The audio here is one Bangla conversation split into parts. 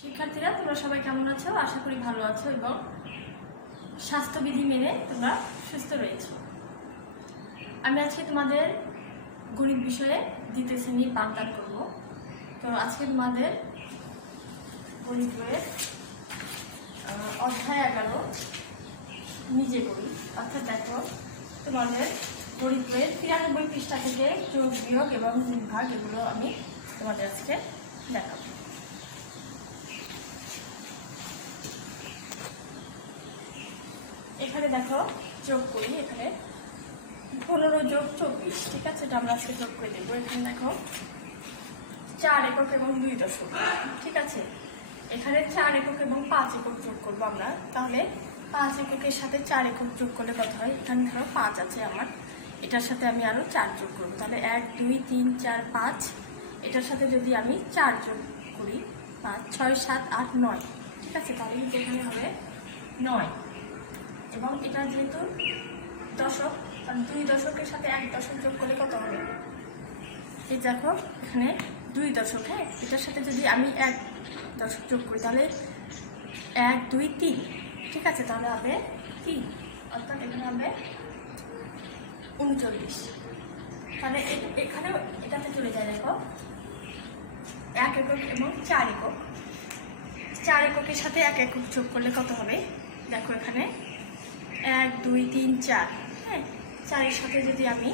শিক্ষার্থীরা তোমরা সবাই কেমন আছো? আশা করি ভালো আছো এবং স্বাস্থ্যবিধি মেনে তোমরা সুস্থ রয়েছো। আমি আজকে তোমাদের গণিত বিষয়ে দ্বিতীয় শ্রেণীর পাঠদান করব। তো আজকে তোমাদের গণিত বইয়ের অধ্যায় 11 নিজে করি, অর্থাৎ দেখো তোমাদের গণিত বইয়ের 93 পৃষ্ঠা থেকে যোগ বিয়োগ এবং বিভাগ এগুলো আমি তোমাদের আজকে দেখাবো। এখানে দেখো যোগ করি, এখানে 15 যোগ 24, ঠিক আছে, এটা আমরা আজকে যোগ করে দেবো। এখানে দেখো 4 একক এবং 2 দশক, ঠিক আছে। এখানে 4 একক এবং 5 একক যোগ করবো আমরা। তাহলে 5 এককের সাথে 4 একক যোগ করলে কত হয়? এখানে ধরো 5 আছে আমার, এটার সাথে আমি আরো 4 যোগ করবো, তাহলে 1 2 3 4 5। এটার সাথে যদি আমি 4 যোগ করি, 5 6 7 8 9, ঠিক আছে, তাহলে কিন্তু এখানে হবে 9। এবং এটা যেহেতু দশক, কারণ 2 দশকের সাথে 1 দশক যোগ করলে কত হবে? এই দেখো এখানে 2 দশক, হ্যাঁ, এটার সাথে যদি আমি 1 দশক যোগ করি তাহলে 1 2 3, ঠিক আছে, তাহলে হবে 3, অর্থাৎ এখানে হবে 39। তাহলে এখানেও এটাতে চলে যায়, দেখো 1 একক এবং 4 একক, 4 এককের সাথে 1 একক যোগ করলে কত হবে? দেখো এখানে 1 2 3 4, হ্যাঁ, 4-এর সাথে যদি আমি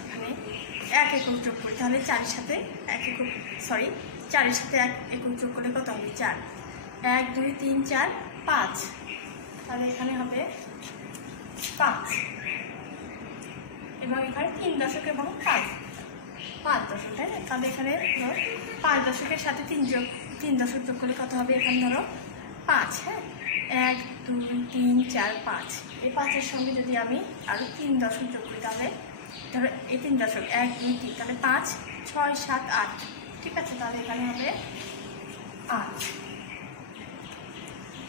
এখানে 1 একক যোগ করি তাহলে 4-এর সাথে 1 একক, 4-এর সাথে 1 একক যোগ করলে কত হবে? 4। 1 2 3 4 5, তাহলে এখানে হবে 5। এবং এখানে 3 দশক এবং 5 দশক, তাই না? তাহলে এখানে ধরো 5 দশকের সাথে 3 দশক যোগ করলে কত হবে? এখানে ধরো 5, হ্যাঁ, 1 2 3 4 5। এই 5-এর সঙ্গে যদি আমি আরও 3 দশক যোগ করি তাহলে ধরো এই 3 দশক 1 2 3, তাহলে 5 6 7 8, ঠিক আছে, তাহলে এখানে হবে 8।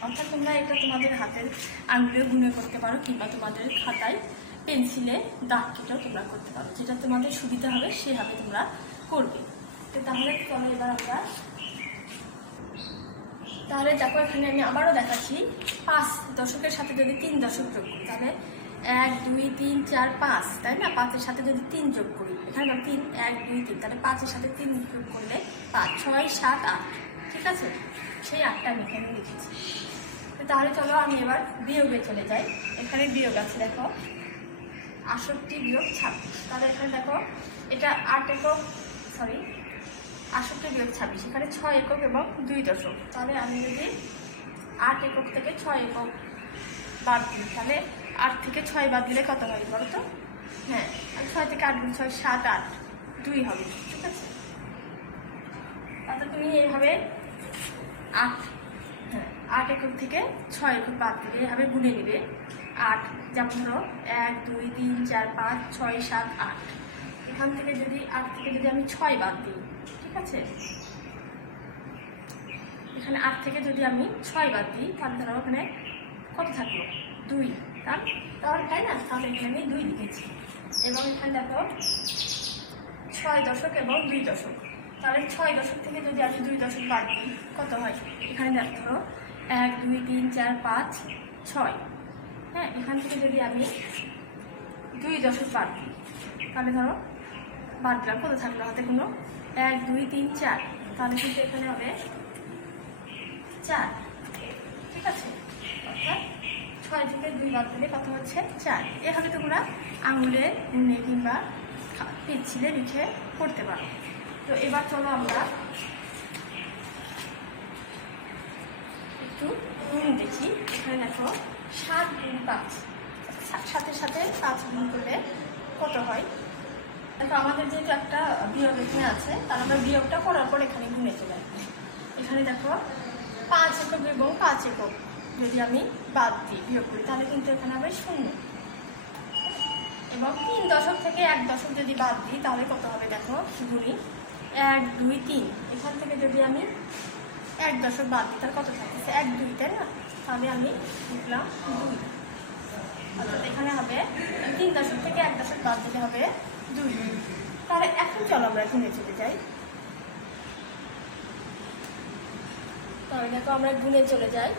অর্থাৎ তোমরা এটা তোমাদের হাতের আঙুলে গুনে করতে পারো, কিংবা তোমাদের খাতায় পেন্সিলে দাগ কেটেও তোমরা করতে পারো, যেটা তোমাদের সুবিধা হবে সেভাবে তোমরা করবে। তো তাহলে চলো এবার আমরা, তাহলে দেখো এখানে আমি আবারও দেখাচ্ছি, 5 দশকের সাথে যদি 3 দশক যোগ করি তাহলে 1 2 3 4 5, তাই না? 5-এর সাথে যদি 3 যোগ করি, এখানে 3 1 2 3, তাহলে 5-এর সাথে 3 যোগ করলে 5 6 7 8, ঠিক আছে, সেই 8টা আমি এখানে লিখেছি। তো তাহলে চলো আমি এবার বিয়োগে চলে যাই। এখানে বিয়োগ আছে, দেখো 68 বিয়োগ 26, তাহলে এখানে দেখো এটা 8 একক, 68 বিয়োগ 26, এখানে 6 একক এবং 2 দশক। তাহলে আমি যদি 8 একক থেকে 6 একক বাদ দিই, তাহলে 8 থেকে 6 বাদ দিলে কত হয় বলো তো? হ্যাঁ, 6 থেকে 8 গুণ 6 7 8 2 হবে, ঠিক আছে। অর্থাৎ তুমি এইভাবে 8 একক থেকে 6 একক বাদ দিবে, এভাবে গুনে নিবে। 8 যেমন ধরো 1 2 3 4 5 6 7 8, এখান থেকে যদি 8 থেকে যদি আমি 6 বাদ দিই, ঠিক আছে, এখানে 8 থেকে যদি আমি 6 বাদ দিই তাহলে ধরো ওখানে কত থাকলো? 2, তাহলে তাই না? তাহলে এখানে আমি 2 লিখেছি। এবং এখানে দেখো 6 দশক এবং 2 দশক, তাহলে 6 দশক থেকে যদি আমি 2 দশক বাদ দিই কত হয়? এখানে ধরো 1 2 3 4 5 6, হ্যাঁ, এখান থেকে যদি আমি 2 দশক বাদ দিই তাহলে ধরো বাদ দিলাম, কত থাকলো হাতে? কোনো 1 2 3 4, তাহলে কিন্তু এখানে হবে 4, ঠিক আছে। অর্থাৎ 6 থেকে 2 বাদ দিলে কত হচ্ছে? 4। এভাবে তোমরা আঙুলে গুনে কিংবা পেন্সিলে লিখে করতে পারো। তো এবার চলো আমরা একটু গুণ দেখি। এখানে দেখো 7 গুণ 5, 7-এর সাথে 5 গুণ করলে কত হয়? দেখো আমাদের যেহেতু একটা বিয়োগ এখানে আছে, তাহলে আমরা বিয়োগটা করার পর এখানে গুণে চলে আসবো। এখানে দেখো 5 একক এবং 5 একক যদি আমি বাদ দিই, বিয়োগ করি, তাহলে কিন্তু এখানে হবে 0। এবং 3 দশক থেকে 1 দশক যদি বাদ দিই তাহলে কত হবে? দেখো গুণি 1 2 3, এখান থেকে যদি আমি 1 দশক বাদ দিই তাহলে কত থাকতেছে? 1 2, তাই না? তাহলে আমি লিখলাম 2, অর্থাৎ এখানে হবে 3 দশক থেকে 1 দশক বাদ দিলে হবে 2। তাহলে এখন চলো আমরা গুণে চলে যাই। তাহলে দেখো আমরা গুণে চলে যাই।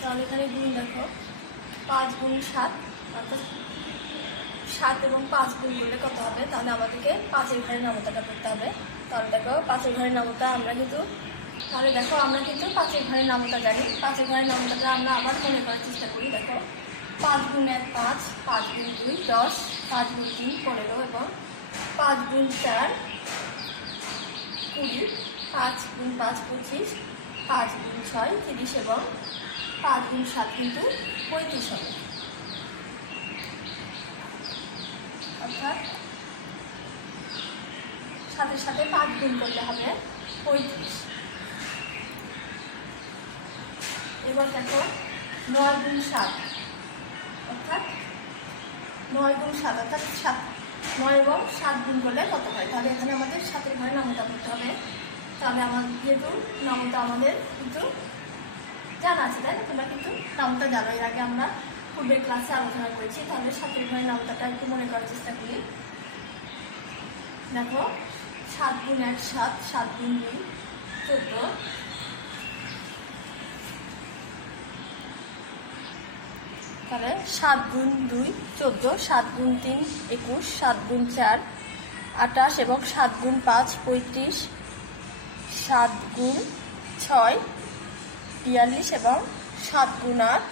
তাহলে এখানে গুণ দেখো 5 গুণ 7, অর্থাৎ 7 এবং 5 গুণ করলে কত হবে? তাহলে আমাদেরকে 5-এর ঘরের নামতাটা করতে হবে। তাহলে দেখো 5-এর ঘরের নামতা আমরা কিন্তু 5-এর ঘরের নামতা জানি। 5-এর ঘরের নামতাটা আমরা আবার মনে করার চেষ্টা করি। দেখো 5 গুণ 1 5, 5 গুণ 2 10, 5 গুণ 3 15 এবং 5 গুণ 4 20, 5 গুণ 5 25, 5 গুণ 6 30 এবং 5 গুণ 7 কিন্তু 35 হবে। অর্থাৎ সাথে সাথে 5 গুণ করলে হবে 35। এবার দেখো 9 গুণ 7, অর্থাৎ 9 গুণ 7 অর্থাৎ 7, 9 এবং 7 গুণ করলে কত হয়? তাহলে এখানে আমাদের 7-এর ঘরে নামতা করতে হবে। তাহলে আমাদের যেহেতু নামতা আমাদের কিন্তু জানা আছে, তাই না? তোমরা কিন্তু নামতা জানো, এর আগে আমরা পূর্বের ক্লাসে আলোচনা করেছি। তাহলে 7-এর ঘরের নামতাটা একটু মনে করার চেষ্টা করি। দেখো 7 গুণ 1 7, 7 গুণ 2 14, তাহলে 7 গুণ 2 14, 7 গুণ 3 21, 7 গুণ 4 28 এবং 7 গুণ 5 35, 7 গুণ 6 42 এবং 7 গুণ 8।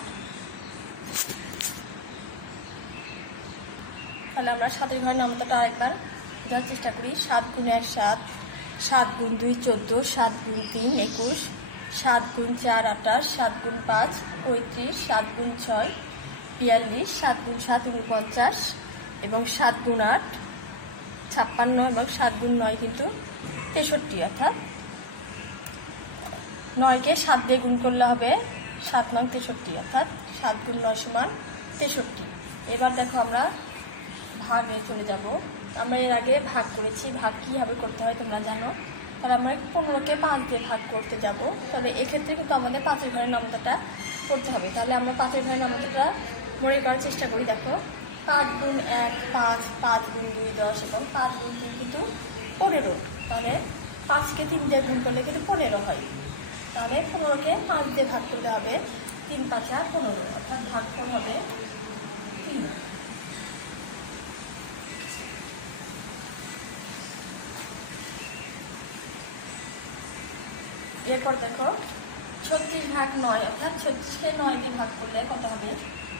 তাহলে আমরা 7-এর ঘরের নামতাটা আরেকবার বোঝার চেষ্টা করি। 7 গুণ 1 7, 7 গুণ 2 14, 7 গুণ 3 21, 7 গুণ 4 28, 7 গুণ 5 35, 7 গুণ 6 42, 7 গুণ 7 49 এবং 7 গুণ 8 56 এবং 7 গুণ 9 কিন্তু 63। অর্থাৎ 9কে 7 দিয়ে গুণ করলে হবে 7 নং 63, অর্থাৎ 7 গুণ 9 সমান 63। এবার দেখো আমরা ভাগে চলে যাব। আমরা এর আগে ভাগ করেছি, ভাগ কীভাবে করতে হয় তোমরা জানো। তাহলে আমরা 15কে 5 দিয়ে ভাগ করতে যাব। তবে এক্ষেত্রে কিন্তু আমাদের 5-এর ঘরের নামতাটা করতে হবে। তাহলে আমরা 5-এর ঘরের নামতাটা মনে করার চেষ্টা করি। দেখো 5 গুণ 1 5, 5 গুণ 2 10 এবং 5 গুণ 3 কিন্তু 15। তাহলে 5কে 3 দিয়ে গুণ করলে কিন্তু 15 হয়। তাহলে 15কে 5 দিয়ে ভাগ করলে হবে 3 5 15, অর্থাৎ ভাগফল হবে 3। এরপর দেখো 36 ভাগ 9, অর্থাৎ 36কে 9 দিয়ে ভাগ করলে কত হবে?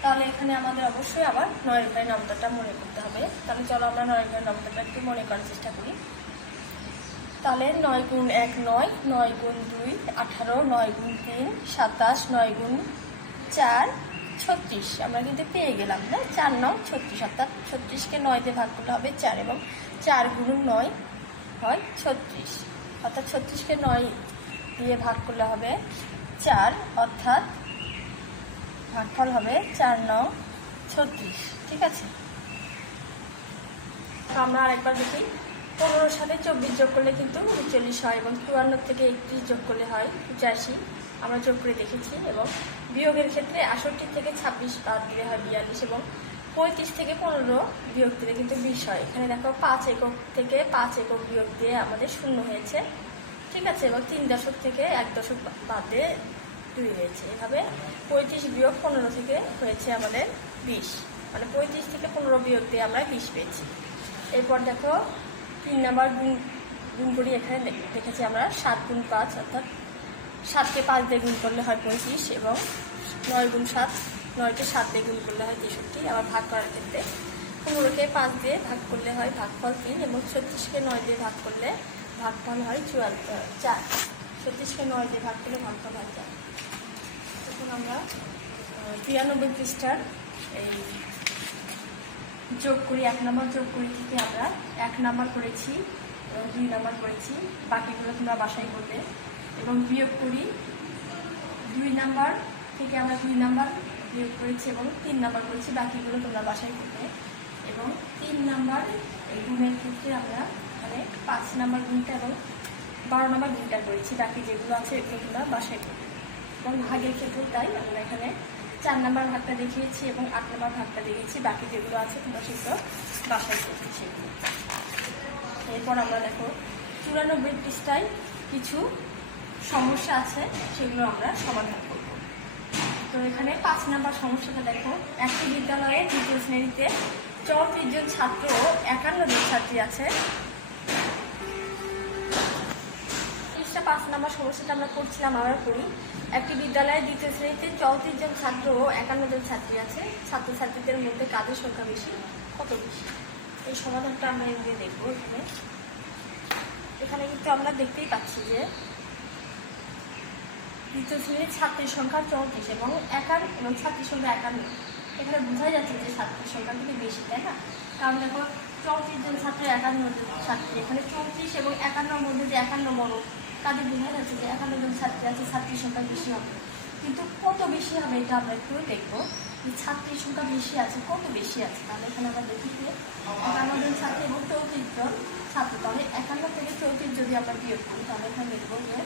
তাহলে এখানে আমাদের অবশ্যই আবার 9-এর ঘরের নামতাটা মনে করতে হবে। তাহলে চলো আমরা 9-এর ঘরের নামতাটা একটু মনে করার চেষ্টা করি। তাহলে 9 গুণ 1 9, 9 গুণ 2 18, 9 গুণ 3 27, 9 গুণ 4 36। আমরা কিন্তু পেয়ে গেলাম না, 4 9 36, অর্থাৎ 36কে 9 দিয়ে ভাগ করলে হবে 4 এবং 4 গুণ 9 হয় 36, অর্থাৎ 36কে 9 দিয়ে ভাগ করলে হবে 4, অর্থাৎ ভাগফল হবে 4 9 36। ঠিক আছে, তো আমরা আরেকবার দেখি। 15-র সাথে 24 যোগ করলে কিন্তু 39 হয় এবং 54 থেকে 31 যোগ করলে হয় 85। আমরা যোগ করে দেখেছি। এবং বিয়োগের ক্ষেত্রে 68 থেকে 26 বাদ দিলে হয় 42 এবং 35 থেকে 15 বিয়োগ দিলে কিন্তু 20 হয়। এখানে দেখো 5 একক থেকে 5 একক বিয়োগ দিয়ে আমাদের 0 হয়েছে। ঠিক আছে, এবং 3 দশক থেকে 1 দশক বাদে 2 হয়েছে। এভাবে 35 বিয়োগ 15 থেকে হয়েছে আমাদের 20, মানে 35 থেকে 15 বিয়োগ দিয়ে আমরা 20 পেয়েছি। এরপর দেখো 3 নাম্বার গুণ করি। এখানে দেখেছি আমরা 7 গুণ 5, অর্থাৎ 7কে 5 দিয়ে গুণ করলে হয় 35 এবং 9 গুণ 7, 9কে 7 দিয়ে গুণ করলে হয় 63। আবার ভাগ করার ক্ষেত্রে 15কে 5 দিয়ে ভাগ করলে হয় ভাগফল 3 এবং 36কে 9 দিয়ে ভাগ করলে ভাগফল হয় 4। 36কে 9 দিয়ে ভাগ করলে ভাগফল হয় 4। তখন আমরা 93 পৃষ্ঠার এই যোগ করি, 1 নাম্বার যোগ করি থেকে আমরা 1 নাম্বার করেছি এবং 2 নাম্বার করেছি, বাকিগুলো তোমরা বাসায় করবে। এবং বিয়োগ করি 2 নাম্বার থেকে আমরা 2 নাম্বার বিয়োগ করেছি এবং 3 নাম্বার করেছি, বাকিগুলো তোমরা বাসায় করবে। এবং 3 নাম্বার এই গুণের ক্ষেত্রে আমরা এখানে 5 নাম্বার গুণটা এবং 12 নাম্বার গুণটা করেছি, বাকি যেগুলো আছে এগুলো তোমরা বাসায় করবে। এবং ভাগের ক্ষেত্রে তাই আমরা এখানে 4 নাম্বার ভাগটা দেখিয়েছি এবং 8 নাম্বার ভাগটা দেখিয়েছি, বাকি যেগুলো আছে তোমরা সেগুলো বাসায় করতে শিখবে। এরপর আমরা দেখো 94 পৃষ্ঠায় কিছু সমস্যা আছে, সেগুলো আমরা সমাধান করব। তো এখানে 5 নম্বর সমস্যাটা দেখো, একটি বিদ্যালয়ে 2য় শ্রেণীতে 34 জন ছাত্র ও 51 জন ছাত্রী আছে। 5 নম্বর সমস্যাটা আমরা করছিলাম, আবার করি। একটি বিদ্যালয়ে 2য় শ্রেণীতে 34 জন ছাত্র ও 51 জন ছাত্রী আছে। ছাত্রছাত্রীদের মধ্যে কাদের সংখ্যা বেশি, কত বেশি? এই সমাধানটা আমরা এগিয়ে দেখবো। এখানে কিন্তু আমরা দেখতেই পাচ্ছি যে 2য় শ্রেণীর ছাত্রীর সংখ্যা 34 এবং ছাত্রীর সংখ্যা 51। এখানে বোঝা যাচ্ছে যে ছাত্রীর সংখ্যা কিন্তু বেশি, তাই না? কারণ দেখো 34 জন ছাত্র, 51 জন ছাত্রী, এখানে 34 এবং 51 মধ্যে যে 51 বড়, তাদের বোঝা যাচ্ছে যে 51 জন ছাত্রী আছে, ছাত্রীর সংখ্যা বেশি হবে। কিন্তু কত বেশি হবে এটা আমরা একটু দেখবো, যে ছাত্রীর সংখ্যা বেশি আছে, কত বেশি আছে। তাহলে এখানে আমরা দেখি যে 51 জন ছাত্রী এবং 34 জন ছাত্র, তাহলে 51 থেকে 34 যদি আমরা বিয়োগ করি, তাহলে এখানে দেখবো যে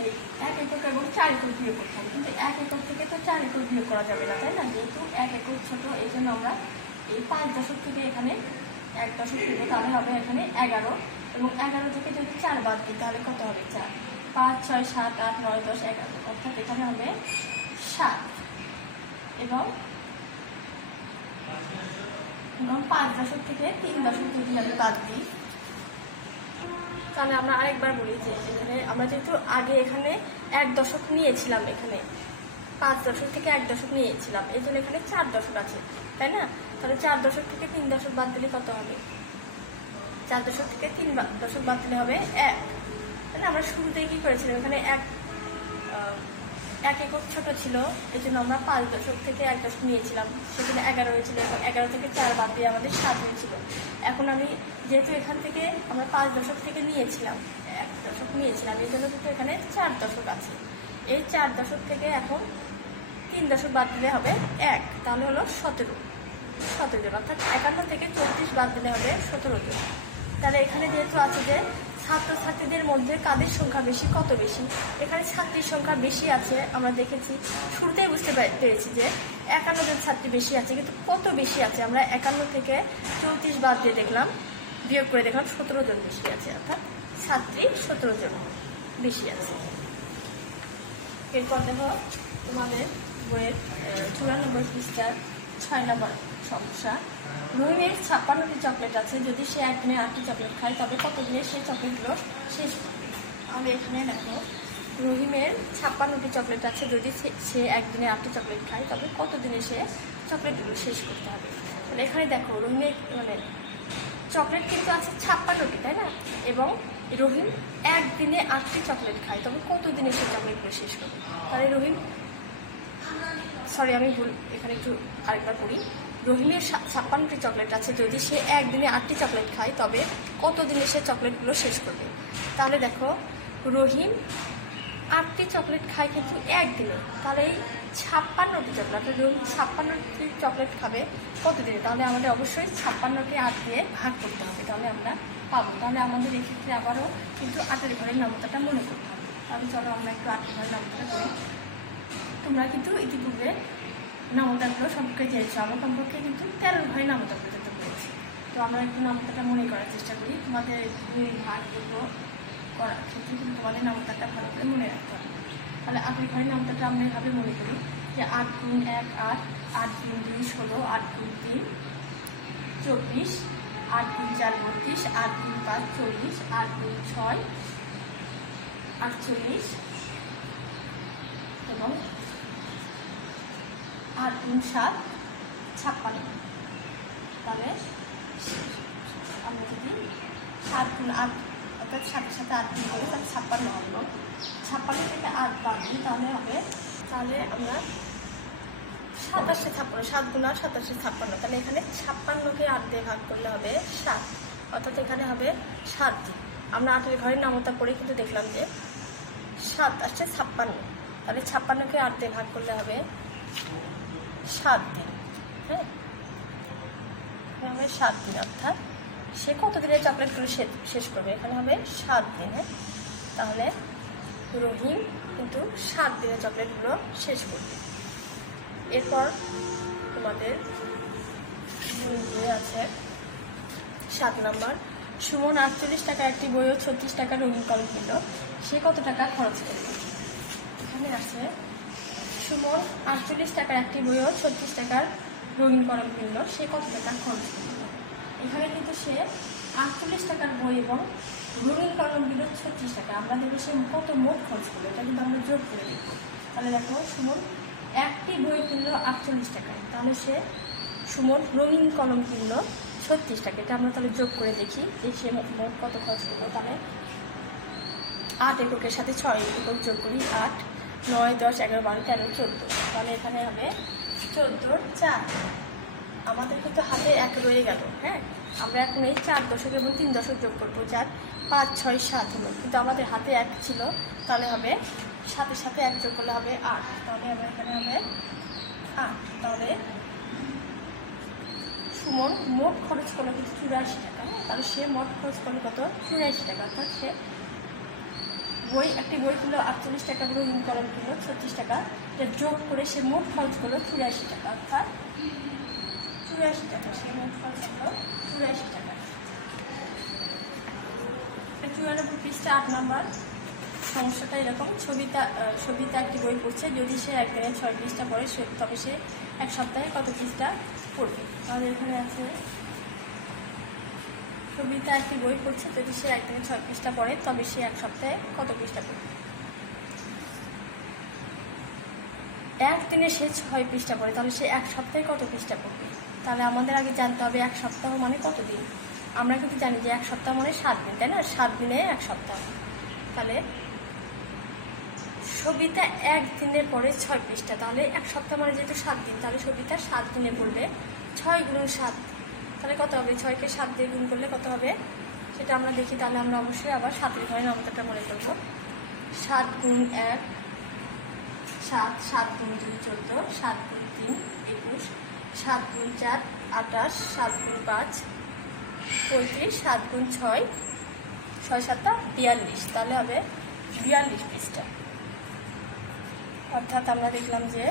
এই 1 একক এবং 4 একক বিয়োগ করতে হবে। কিন্তু 1 একক থেকে তো 4 একক বিয়োগ করা যাবে না, তাই না? যেহেতু 1 একক ছোট, এই জন্য আমরা এই 5 দশক থেকে এখানে 1 দশক দেবো, তাহলে হবে এখানে 11। এবং 11 থেকে যদি 4 বাদ দিই তাহলে কত হবে? 4, 5, 6, 7, 8, 9, 10, 11, অর্থাৎ এখানে হবে 7। এবং 5 দশক থেকে 3 দশক যদি আমি বাদ দিই, তাহলে আমরা আরেকবার বলি যে এখানে আমরা যেহেতু আগে এখানে 1 দশক নিয়েছিলাম, এখানে 5 দশক থেকে 1 দশক নিয়েছিলাম, এই জন্য এখানে 4 দশক আছে, তাই না? তাহলে 4 দশক থেকে 3 দশক বাদ দিলে কত হবে? 4 দশক থেকে 3 দশক বাদ দিলে হবে 1। তাহলে আমরা শুরুতেই কি করেছিলাম, এখানে 1 একক ছোট ছিল, এই জন্য আমরা 5 দশক থেকে 1 দশক নিয়েছিলাম, সেখানে 11 হয়েছিল। এখন 11 থেকে 4 বাদ দিয়ে আমাদের 7 হয়েছিল। এখন আমি যেহেতু এখান থেকে আমরা 5 দশক থেকে নিয়েছিলাম, 1 দশক নিয়েছিলাম, এই জন্য কিন্তু এখানে 4 দশক আছে। এই 4 দশক থেকে এখন 3 দশক বাদ দিলে হবে 1, তাহলে হলো 17 জন। অর্থাৎ 51 থেকে 34 বাদ দিলে হবে 17 জন। তাহলে এখানে যেহেতু আছে যে ছাত্রছাত্রীদের মধ্যে কাদের সংখ্যা বেশি, কত বেশি, এখানে ছাত্রীর সংখ্যা বেশি আছে। আমরা দেখেছি, শুরুতেই বুঝতে পেরেছি যে 51 জন ছাত্রী বেশি আছে, কিন্তু কত বেশি আছে আমরা 51 থেকে 34 বাদ দিয়ে দেখলাম, বিয়োগ করে দেখলাম 17 জন বেশি আছে, অর্থাৎ ছাত্রী 17 জন বেশি আছে। এরপর দেখো তোমাদের বইয়ের 94 পৃষ্ঠার 6 নম্বর সমস্যা। রহিমের 56টি চকলেট আছে, যদি সে একদিনে 8টি চকলেট খায় তবে কত দিনে সেই চকলেটগুলো শেষ করবে? আমি এখানে দেখো, রহিমের 56টি চকলেট আছে, যদি সে একদিনে 8টি চকলেট খায় তবে কত দিনে সে চকলেটগুলো শেষ করতে হবে? মানে এখানে দেখো রহিমের চকলেট কিন্তু আছে 56টি, তাই না? এবং রহিম একদিনে 8টি চকলেট খায়, তবে কত দিনে সে চকলেটগুলো শেষ করবে? তাহলে রহিম, আমি ভুল, এখানে একটু আরেকবার করি। রহিমের 56টি চকলেট আছে, যদি সে একদিনে 8টি চকলেট খায় তবে কত দিনে সে চকলেটগুলো শেষ করবে? তাহলে দেখো রহিম 8টি চকলেট খায় কিন্তু একদিনে, তাহলে এই 56টি চকলেট, রহিম 56টি চকলেট খাবে কত দিনে? তাহলে আমাদের অবশ্যই 56কে 8 দিয়ে ভাগ করতে হবে, তাহলে আমরা পাবো। তাহলে আমাদের এক্ষেত্রে আবারও কিন্তু 8-এর ঘরের নামতাটা মনে করতে হবে। তাহলে চলো আমরা একটু 8-এর ঘরের নামতাটা করি। তোমরা কিন্তু ইতিপূর্বে নামতাগুলো সম্পর্কে জেনেছো, আমার সম্পর্কে কিন্তু 13 ঘরের নামতা পর্যন্ত করেছি। তো আমরা একটু নামতাটা মনে করার চেষ্টা করি। তোমাদের ভাগ এগুলো করার ক্ষেত্রে কিন্তু তোমাদের নামতাটা ভালো করে মনে রাখতে হবে। তাহলে 8-এর ঘরের নামতাটা আমরা এভাবে মনে করি যে 8 গুণ 1 8, 8 গুণ 2 16, 8 গুণ 3 24, 8 গুণ 4 32, 8 গুণ 5 40, 8 গুণ 6 48 এবং 8 গুণ 7 56। তাহলে আমরা যদি 7 গুণ 8 অর্থাৎ 7-এর সাথে 8 গুণ করি তাহলে 56 হলো। 56 থেকে 8 বাদ দিই তাহলে হবে, তাহলে আমরা 27-এ 56, 7 গুণ 8 27-এ 56, তাহলে এখানে 56কে 8 দিয়ে ভাগ করলে হবে 7, অর্থাৎ এখানে হবে 7 দিন। আমরা 8-এর ঘরের নামতা পড়ে কিন্তু দেখলাম যে 7 আসছে 56, তাহলে 56কে 8 দিয়ে ভাগ করলে হবে 7 দিন। হ্যাঁ, হবে 7 দিন, অর্থাৎ সে কত দিনে চকলেটগুলো শেষ করবে? এখানে হবে 7 দিনে। তাহলে রহিম কিন্তু 7 দিনে চকলেটগুলো শেষ করবে। এরপর তোমাদের আছে 7 নম্বর সুমন 48 টাকা একটি বই ও 36 টাকা রঙিন কলম কিনল, সে কত টাকা খরচ করল? এখানে আছে সুমন 48 টাকার একটি বই ও 36 টাকার রঙিন কলম কিনল, সে কত টাকা খরচ করল? এখানে কিন্তু সে 48 টাকার বই এবং রঙিন কলম কিনল 36 টাকা। আমরা দেখবো সে কত মোট খরচ করলো, এটা কিন্তু আমরা যোগ করে দেখব। তাহলে দেখো সুমন একটি বই কিনলো 48 টাকায়, তাহলে সে সুমন রঙিন কলম কিনলো 36 টাকা। এটা আমরা তাহলে যোগ করে দেখি যে সে মোট কত খরচ করলো। তাহলে 8 এককের সাথে 6 একক যোগ করি, 8, 9, 10, 11, 12, 13, 14। তাহলে এখানে হবে 14 4। আমাদের কিন্তু হাতে 1 রয়ে গেল। হ্যাঁ, আমরা এখন এই 4 দশক এবং 3 দশক যোগ করবো, 4, 5, 6, 7 হলো, কিন্তু আমাদের হাতে 1 ছিল। তাহলে হবে 7-এর সাথে 1 যোগ করলে হবে 8। তাহলে আবার এখানে হবে 8। তাহলে সুমন মোট খরচ করলো কিন্তু 84 টাকা। তাহলে সে মোট খরচ করলো কত? 84 টাকা। অর্থাৎ সে একটি বই কিনলো 48 টাকা, রঙিন কলম কিনলো 36 টাকা, এটা যোগ করে সে মোট খরচ করলো 84 টাকা। অর্থাৎ 84 টাকা, সে মোট খরচ করলো 84 টাকা। 94 পৃষ্ঠা 8 নম্বর সমস্যাটা এরকম। ছবিতে একটি বই পড়ছে, যদি সে একদিনে 6 পৃষ্ঠা পড়ে তবে সে এক সপ্তাহে কত পৃষ্ঠা পড়বে? তাহলে এখানে আছে ছবিতে একটি বই পড়ছে, যদি সে একদিনে 6 পৃষ্ঠা পড়ে তবে সে এক সপ্তাহে কত পৃষ্ঠা পড়বে? একদিনে সে 6 পৃষ্ঠা পড়ে, তাহলে সে এক সপ্তাহে কত পৃষ্ঠা পড়বে? তাহলে আমাদের আগে জানতে হবে এক সপ্তাহ মানে কত দিন। আমরা কিন্তু জানি যে এক সপ্তাহ মানে 7 দিন, তাই না? 7 দিনে এক সপ্তাহ। তাহলে সবিতা একদিনে পড়ে 6 পৃষ্ঠা, তাহলে এক সপ্তাহ মানে যেহেতু 7 দিন, তাহলে সবিতা 7 দিনে পড়বে 6 গুণ 7। তাহলে কত হবে? 6কে 7 দিয়ে গুণ করলে কত হবে সেটা আমরা দেখি। তাহলে আমরা অবশ্যই আবার 7-এর ঘরে নামতাটা মনে করব। 7 গুণ 1 7, 7 গুণ 2 14, 7 গুণ 3 21, 7 গুণ 4 28, 7 গুণ 5 35, 7 গুণ 6 6 7 42। তাহলে হবে 42 পৃষ্ঠা। অর্থাৎ আমরা দেখলাম যে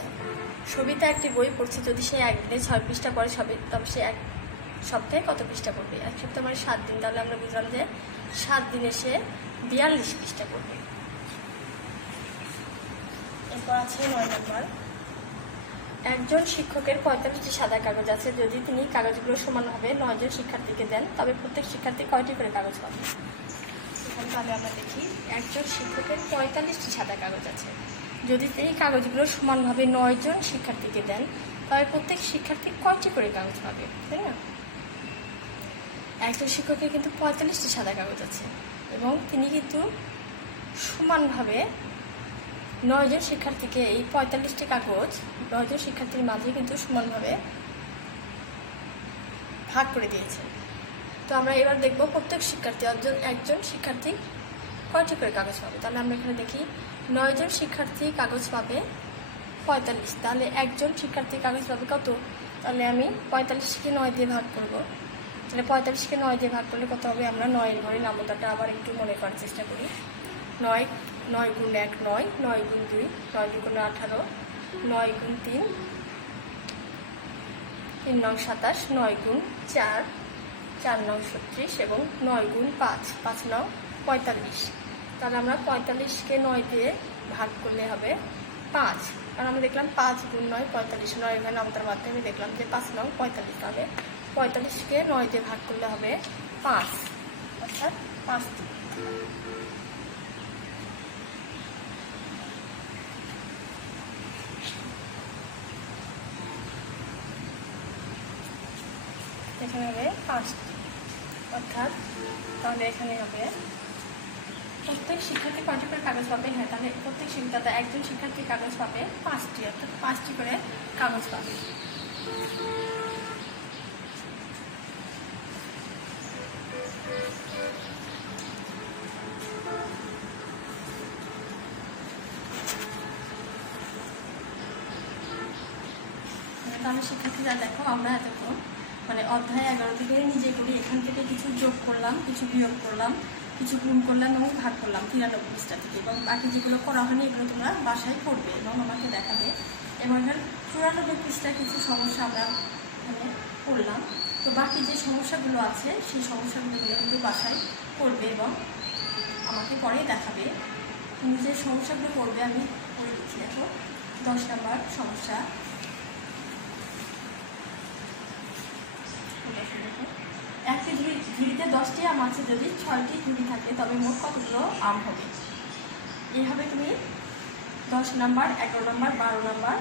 সবিতা একটি বই পড়ছে, যদি সে একদিনে 6 পৃষ্ঠা পড়ে তবে সে এক সপ্তাহে কত পৃষ্ঠা পড়বে? এক সপ্তাহ মানে 7 দিন। তাহলে আমরা বুঝলাম যে 7 দিনে সে 42 পৃষ্ঠা পড়বে। এরপর আছে 9 নম্বর। একজন শিক্ষকের 45টি সাদা কাগজ আছে, যদি তিনি কাগজগুলো সমানভাবে 9 জন শিক্ষার্থীকে দেন তবে প্রত্যেক শিক্ষার্থী কয়টি করে কাগজ পাবে? এখানে তাহলে আমরা দেখি একজন শিক্ষকের 45টি সাদা কাগজ আছে, যদি তিনি কাগজগুলো সমানভাবে 9 জন শিক্ষার্থীকে দেন তবে প্রত্যেক শিক্ষার্থী কয়টি করে কাগজ পাবে, তাই না? একজন শিক্ষকের কিন্তু 45টি সাদা কাগজ আছে এবং তিনি কিন্তু সমানভাবে 9 জন শিক্ষার্থীকে এই 45টি কাগজ 9 জন শিক্ষার্থীর মাঝে কিন্তু সমানভাবে ভাগ করে দিয়েছেন। তো আমরা এবার দেখব প্রত্যেক শিক্ষার্থী একজন শিক্ষার্থী কয়টি করে কাগজ পাবে। তাহলে আমরা এখানে দেখি 9 জন শিক্ষার্থী কাগজ পাবে 45, তাহলে একজন শিক্ষার্থী কাগজ পাবে কত? তাহলে আমি 45কে 9 দিয়ে ভাগ করব। তাহলে 45কে 9 দিয়ে ভাগ করলে কত হবে? আমরা 9-এর ঘরে নামতাটা আবার একটু মনে করার চেষ্টা করি। 9 গুণ 1 9, 9 গুণ 2 9 গুণ 18, 9 গুণ 3 3 নং 27, 9 গুণ 4 4 নং 36 এবং 9 গুণ 5 5 নং 45। তাহলে আমরা 45কে 9 দিয়ে ভাগ করলে হবে 5, কারণ আমরা দেখলাম 5 গুণ 9 45, 9 এখানে আমাদের মাধ্যমে দেখলাম যে 5 নং 45। তাহলে 45কে 9 দিয়ে ভাগ করলে হবে 5, অর্থাৎ 5টি। এখানে হবে 5টি, অর্থাৎ তাহলে এখানে হবে প্রত্যেক শিক্ষার্থী কয়টি করে কাগজ পাবে? হ্যাঁ, তাহলে প্রত্যেক শিক্ষার্থী একজন শিক্ষার্থী কাগজ পাবে 5টি, অর্থাৎ 5টি করে কাগজ পাবে। তাহলে শিক্ষার্থীরা দেখো, আমরা এতক্ষণ মানে অধ্যায় 11 থেকে নিজে করি, এখান থেকে কিছু যোগ করলাম, কিছু বিয়োগ করলাম, কিছু গুণ করলাম এবং ভাগ করলাম 93 পৃষ্ঠা থেকে, এবং বাকি যেগুলো করা হয়নি এগুলো তোমরা বাসায় পড়বে এবং আমাকে দেখাবে। এবং 94 পৃষ্ঠা কিছু সমস্যা আমরা এখানে করলাম। তো বাকি যে সমস্যাগুলো আছে সেই সমস্যাগুলো কিন্তু বাসায় করবে এবং আমাকে পরেই দেখাবে। নিজের সমস্যাগুলো করবে, আমি করে দিচ্ছি। দেখো 10 নম্বর সমস্যা। একটি ঝুড়িতে 10টি আম আছে, যদি 6টি ঝুড়ি থাকে তবে মোট কতগুলো আম হবে? এইভাবে তুমি 10 নম্বর, 11 নম্বর, 12 নম্বর,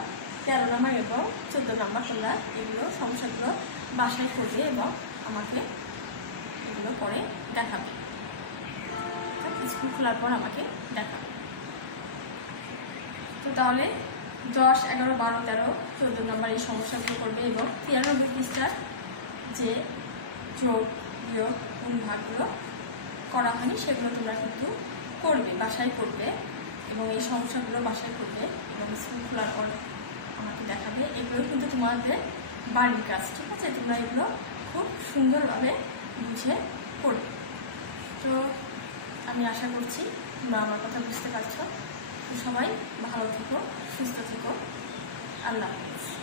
13 নম্বর এবং 14 নম্বর তোমরা এগুলো সমস্যাগুলো বাসায় করবে এবং আমাকে এগুলো করে দেখাবে। স্কুল খোলার পর আমাকে দেখাবে। তো তাহলে 10, 11, 12, 13, 14 নম্বর এই সমস্যাগুলো করবে এবং 93 পৃষ্ঠার যে যোগ বিয়োগ কোন ভাগগুলো করা হয়নি সেগুলো তোমরা কিন্তু করবে, বাসায় করবে এবং এই সমস্যাগুলো বাসায় করবে এবং স্কুল খোলার পর আমাকে দেখাবে। এগুলো কিন্তু তোমাদের বাড়ির কাজ, ঠিক আছে? তোমরা এগুলো খুব সুন্দরভাবে বুঝে করবে। তো আমি আশা করছি তোমরা আমার কথা বুঝতে পারছো। তো সবাই ভালো থেকো, সুস্থ থেকো। আল্লাহ হাফেজ।